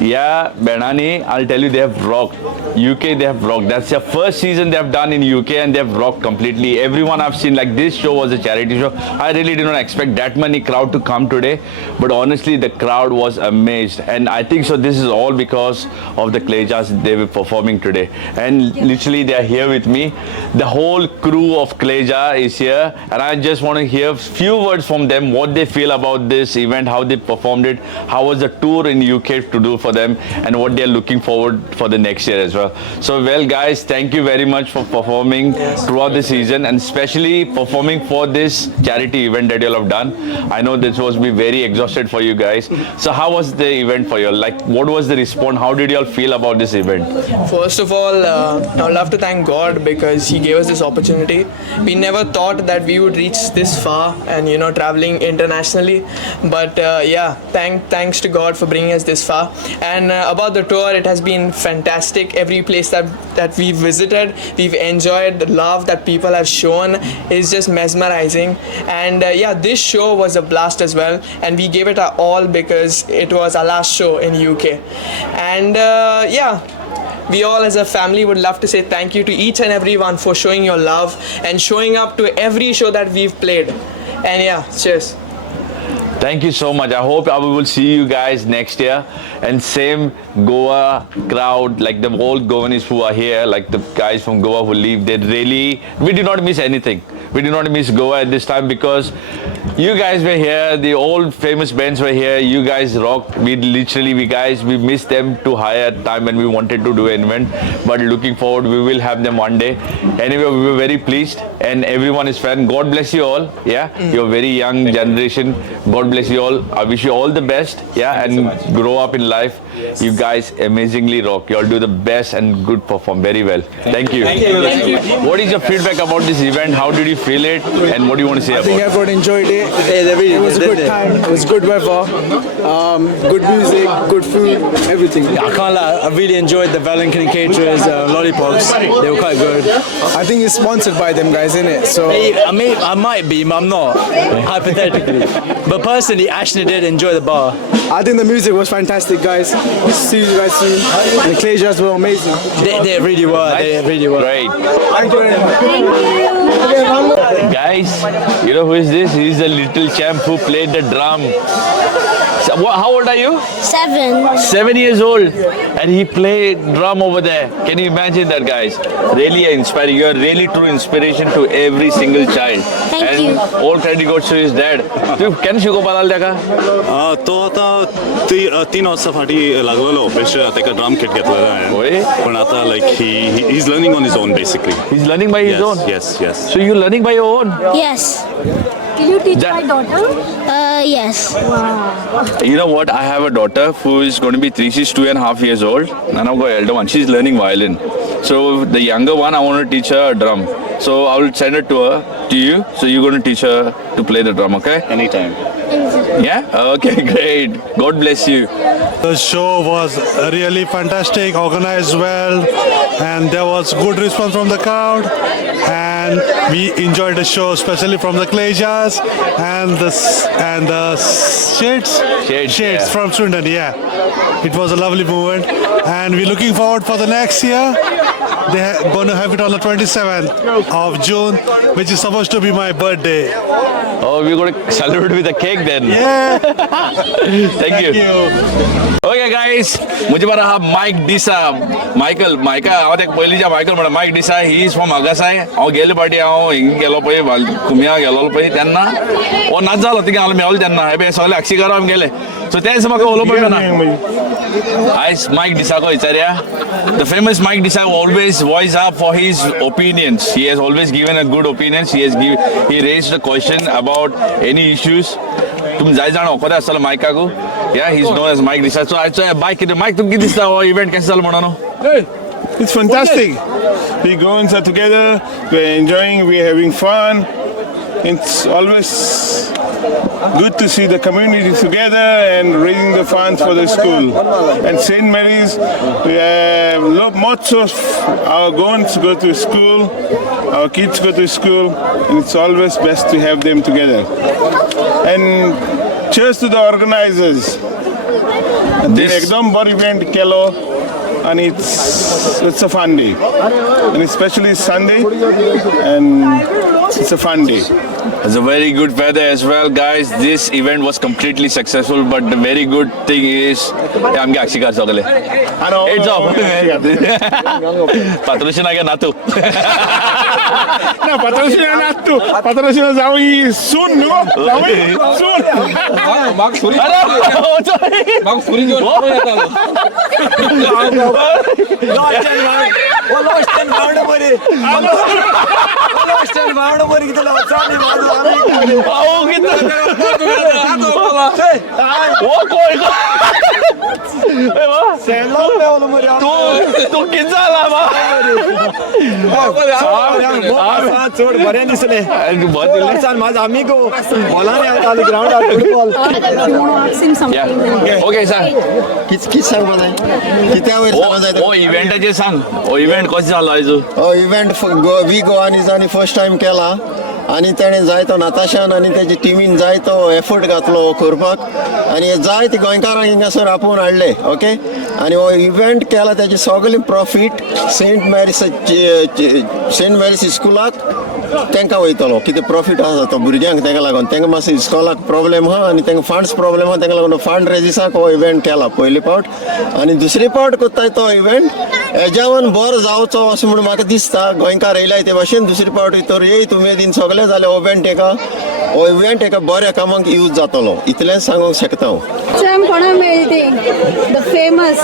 Yeah, Benani, I'll tell you, they have rocked. UK, they have rocked. That's their first season they have done in UK and they have rocked completely. Everyone I've seen, like this show was a charity show. I really did not expect that many crowd to come today. But honestly, the crowd was amazed. And I think so this is all because of the Clayjas they were performing today. And literally, they are here with me. The whole crew of Clayja is here. And I just want to hear a few words from them, what they feel about this event, how they performed it, how was the tour in UK to do for them, and what they're looking forward for the next year as well. So well guys, thank you very much for performing throughout the season and especially performing for this charity event that you all have done. I know this was be very exhausted for you guys. So how was the event for you? Like what was the response? How did you all feel about this event? First of all, I would love to thank God because He gave us this opportunity. We never thought that we would reach this far and traveling internationally. But yeah, thanks to God for bringing us this far. And about the tour, it has been fantastic. Every place that we've visited, we've enjoyed. The love that people have shown is just mesmerizing. And yeah, this show was a blast as well. And we gave it our all because it was our last show in UK. And yeah, we all as a family would love to say thank you to each and everyone for showing your love and showing up to every show that we've played. And yeah, cheers. Thank you so much. I hope I will see you guys next year. And same Goa crowd, like the whole Goanis who are here, like the guys from Goa who leave, we did not miss anything. We did not miss Goa at this time because you guys were here, the old famous bands were here, you guys rocked. We missed them to higher time when we wanted to do an event. But looking forward, we will have them one day. Anyway, we were very pleased and everyone is fan. God bless you all. Yeah, you're very young generation. God bless you all. I wish you all the best. Yeah, and grow up in life. You guys amazingly rock. You all do the best and good perform very well. Thank you. Thank you. What is your feedback about this event? How did you feel it? And what do you want to say about it? I think everyone enjoyed it. It was a good time. It was good weather, good music, good food, everything. I can't lie. I really enjoyed the Valenkin Caterers lollipops. They were quite good. I think it's sponsored by them guys, isn't it? So I might be, but I'm not. Hypothetically. But personally, Ashna did enjoy the bar. I think the music was fantastic, guys. See you guys soon. And the Clayjas were amazing. They really were. Nice. They really were. Great. Thank you. Guys, you know who is this? He's the little champ who played the drum. So, how old are you? 7. 7 years old. And he played drum over there. Can you imagine that, guys? Really inspiring. You're really true inspiration to every single child. Thank you. All credit goes to his dad. Can you go Palal Daka? तो आता 3 वर्षासाठी लागलेलो पेशा तेका drum kit घेतलेलो हांवें पण आता like he's learning on his own basically. He's learning by his own? Yes. So you're learning by your own? Yes. Can you teach my daughter? Yes. Wow. You know what? I have a daughter who is going to be 3. She's 2.5 years old. And I've got elder one. She's learning violin. So the younger one, I want to teach her a drum. So I will send it to you. So you're going to teach her to play the drum, okay? Anytime. Yeah? Okay, great. God bless you. The show was really fantastic, organized well, and there was good response from the crowd. And we enjoyed the show, especially from the Klejas and the Shades from Swindon. Yeah, it was a lovely moment, and we're looking forward for the next year. They're going to have it on the 27th of June, which is supposed to be my birthday. Oh, we're going to celebrate with a cake then. Yeah. Thank you. Okay guys, मुझे बरा हा mic D'Sa Michael मायका हांव तेका पयलींच्या Michael म्हणा Mike D'Sa he is from Agassaim हांव गेले फाटी हांव हिंग गेलो पळय कुमिया गेलो पळय तेन्ना हो नाच जालो तिगे हांव मेवलो तेन्ना हे सगळे अक्षिकारो आमी गेले सो तेच म्हाका उलोवपाक मेळना आयज mic डिसाको विचारया The famous Mike Desai always voice up for his opinions. He has always given a good opinions. He raised a question about any issues. तुम जाय जाणो कोता आसलो मायकाकू Yeah, he's known as Mike Desai. So Mike तुमकां कितें दिसता हो event कशें जालो म्हणून It's fantastic. We going together, we're enjoying, we're having fun. It's always good to see the community together and raising the funds for the school. And St. Mary's, we have lots of our goons go to school, our kids go to school, and it's always best to have them together. And cheers to the organizers. This ekdam bar event kelo, and it's a fun day, and especially Sunday, and it's a fun day. It's a very good weather as well, guys. This event was completely successful, but the very good thing is, आमगे आक्षिकार सगळे. It's off. Patrocina के नातू. No, patrocina nato. Patrocina zawi soon, no? Zawi soon. Max Suri. Max Suri जो तू किती झाला चोड बरें दिसलें माझा आमी गो बॉलांनी आतां ग्राउंडार फुटबॉल ओके सांग कित सांगपा जाय कित्या वयर सांगपा जाय ओ इव्हेंटाचेर सांग ओ इव्हेंट कसो जालो आयज हो इव्हेंट वी गोवानीजांनी फर्स्ट टायम केला आनी तेणें जायतो नाताशान आनी तेजी टिमीन जायतो एफर्ट घातलो करपाक आनी हे जायते गोंयकारांक हिंगासर आपोवन हाडले ओके आनी हो इव्हेंट केला तेजे सगळें प्रॉफीट सेंट मॅरीस स्कुलाक तांकां वयतलो कितें प्रॉफीट आसा तो भुरग्यांक ताका लागून तांकां मातशें इस्कॉलाक प्रॉब्लेम आहा आनी तांकां फंड्स प्रॉब्लेम आहा ताका लागून फंड रेजिसाक हो इव्हेंट केला पयली पावट आनी दुसरी पावट कोत्ताय तो इव्हेंट हेज्यावन बरो जावचो अशें म्हणून म्हाका दिसता गोंयकार येयलाय ते भाशेन दुसरी पावट तर येयत उमेदीन सगळें जालें हो इव्हेंट एका बऱ्या कामाक यूज जातलो इतलेंच सांगूंक शकता हांव कोणा मेळटी the famous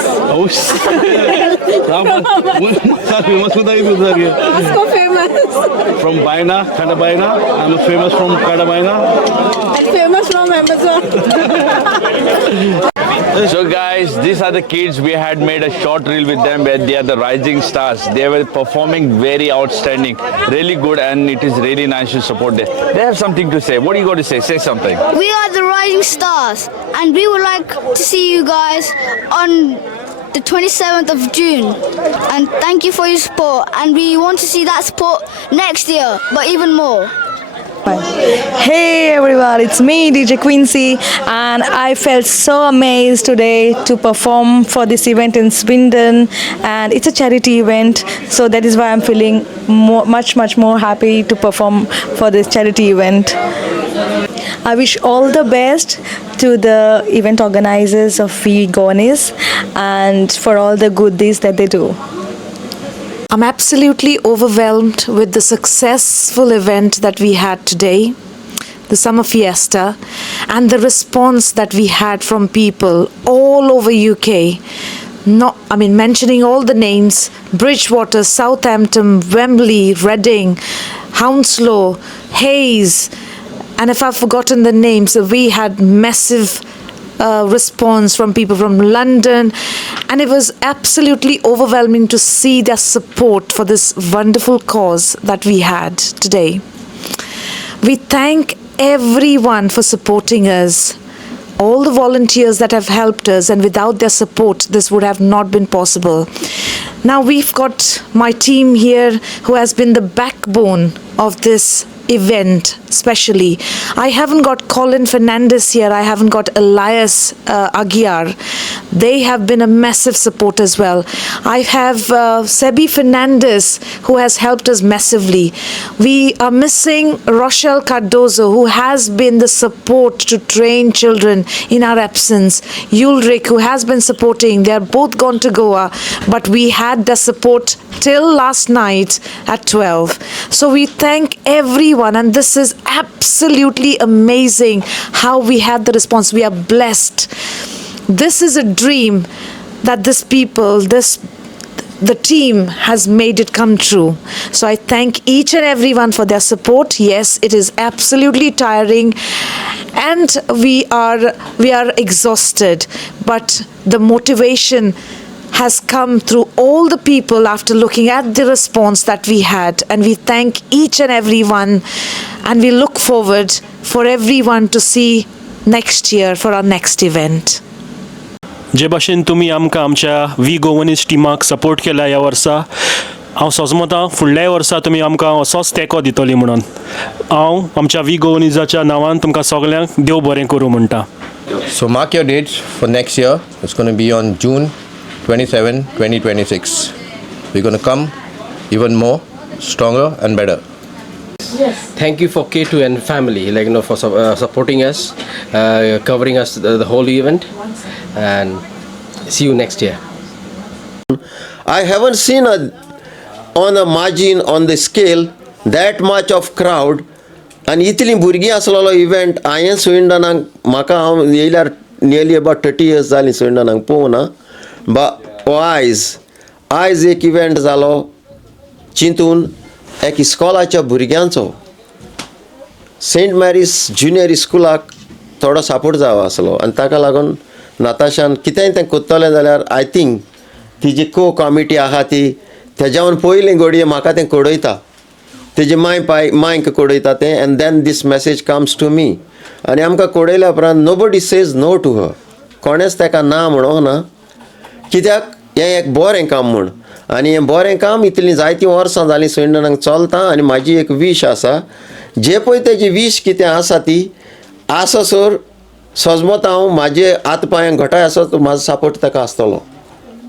famous From Baina, Kadabaina. I'm famous from Kadabaina. And famous from Amazon. So guys, these are the kids. We had made a short reel with them where they are the rising stars. They were performing very outstanding, really good, and it is really nice to support them. They have something to say. What are you going to say? Say something. We are the Rising Stars, and we would like to see you guys on the 27th of June. And thank you for your support, and we want to see that support next year, but even more. Hey everyone, it's me DJ Quincy, and I felt so amazed today to perform for this event in Swindon, and it's a charity event, so that is why I'm feeling much more happy to perform for this charity event. I wish all the best to the event organizers of Gonis and for all the good deeds that they do. I'm absolutely overwhelmed with the successful event that we had today, the Summer Fiesta, and the response that we had from people all over UK. Mentioning all the names: Bridgewater, Southampton, Wembley, Reading, Hounslow, Hayes, and if I've forgotten the names, we had massive response from people from London, and it was absolutely overwhelming to see their support for this wonderful cause that we had today. We thank everyone for supporting us. all the volunteers that have helped us, and without their support, this would have not been possible. Now we've got my team here who has been the backbone of this event, especially. I haven't got Colin Fernandez here, I haven't got Elias Aguiar. They have been a massive support as well. I have Sebi Fernandez, who has helped us massively. We are missing Rochelle Cardozo, who has been the support to train children in our absence. Ulrich, who has been supporting. They are both gone to Goa, but we had the support till last night at 12. So we thank everyone, and this is absolutely amazing how we had the response. We are blessed. This is a dream that the team has made it come true. So I thank each and everyone for their support. Yes, it is absolutely tiring and we are exhausted, but the motivation has come through all the people after looking at the response that we had, and we thank each and everyone, and we look forward for everyone to see next year for our next event. जे भाशेन तुमी आमकां आमच्या we गोवनीज टिमाक support केला ह्या वर्सा, हांव सोजमतां फुडल्याय वर्सा तुमी आमकां असोच तेंको दितली म्हणून हांव आमच्या वी गोवनीजाच्या नांवान तुमकां सगल्यांक देव बरें करूं म्हणटा. So mark your dates for next year. It's going to be on June 27, 2026. We're going to come even more, stronger and better. Thank you for K2N family, for supporting us, covering us the whole event, and see you next year. I haven't seen on a margin, on the scale, that much of crowd, and इतली भुरगीं आसलेलो event हांवें स्विंडनाक म्हाका हांव येयल्यार nearly about 30 years जालीं स्विंडनाक पळोवना. आयज एक event जालो चिंतून एक इस्कॉलाच्या भुरग्यांचो सेंट मॅरीज ज्युनियर स्कुलाक थोडो सपोर्ट जावो आसलो, आनी ताका लागून नाताशान कितेंय तें कोत्तलें जाल्यार आय थिंक तिजी को कॉमिटी आहा ती तेज्यावन पयलीं घडये म्हाका तें कळयता, तेजे मांयक कळयता तें, and then this message comes to me, आनी आमकां कळयल्या उपरांत nobody says no to her, कोणेच ताका ना म्हणोना, कित्याक हें एक बरें काम म्हूण, आनी हें बरें काम इतलीं जायतीं वर्सां जालीं स्विंडनाक चलता, आनी म्हाजी एक वीश आसा, जे पळय तेजी वीश कितें आसा ती आसोसोर सोजमोत हांव म्हाजे हात पांयांक घटाय आसत म्हाजो सपोर्ट ताका आसतलो.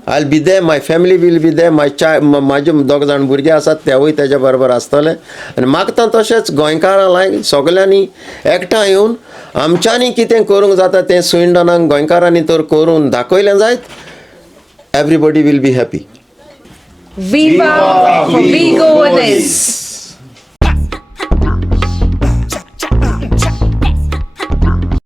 I will be there, my family will be there, म्हाजे 2 जाण भुरगे आसात तेवूय तेज्या बरोबर आसतले, आनी मागता तशेंच गोंयकारां लायक सगल्यांनी एकठांय येवन आमच्यांनी कितें करूंक जाता तें स्विंडनाक गोंयकारांनी तर करून दाखयलें जायत. Everybody will be happy. Viva Vigo Gowanese!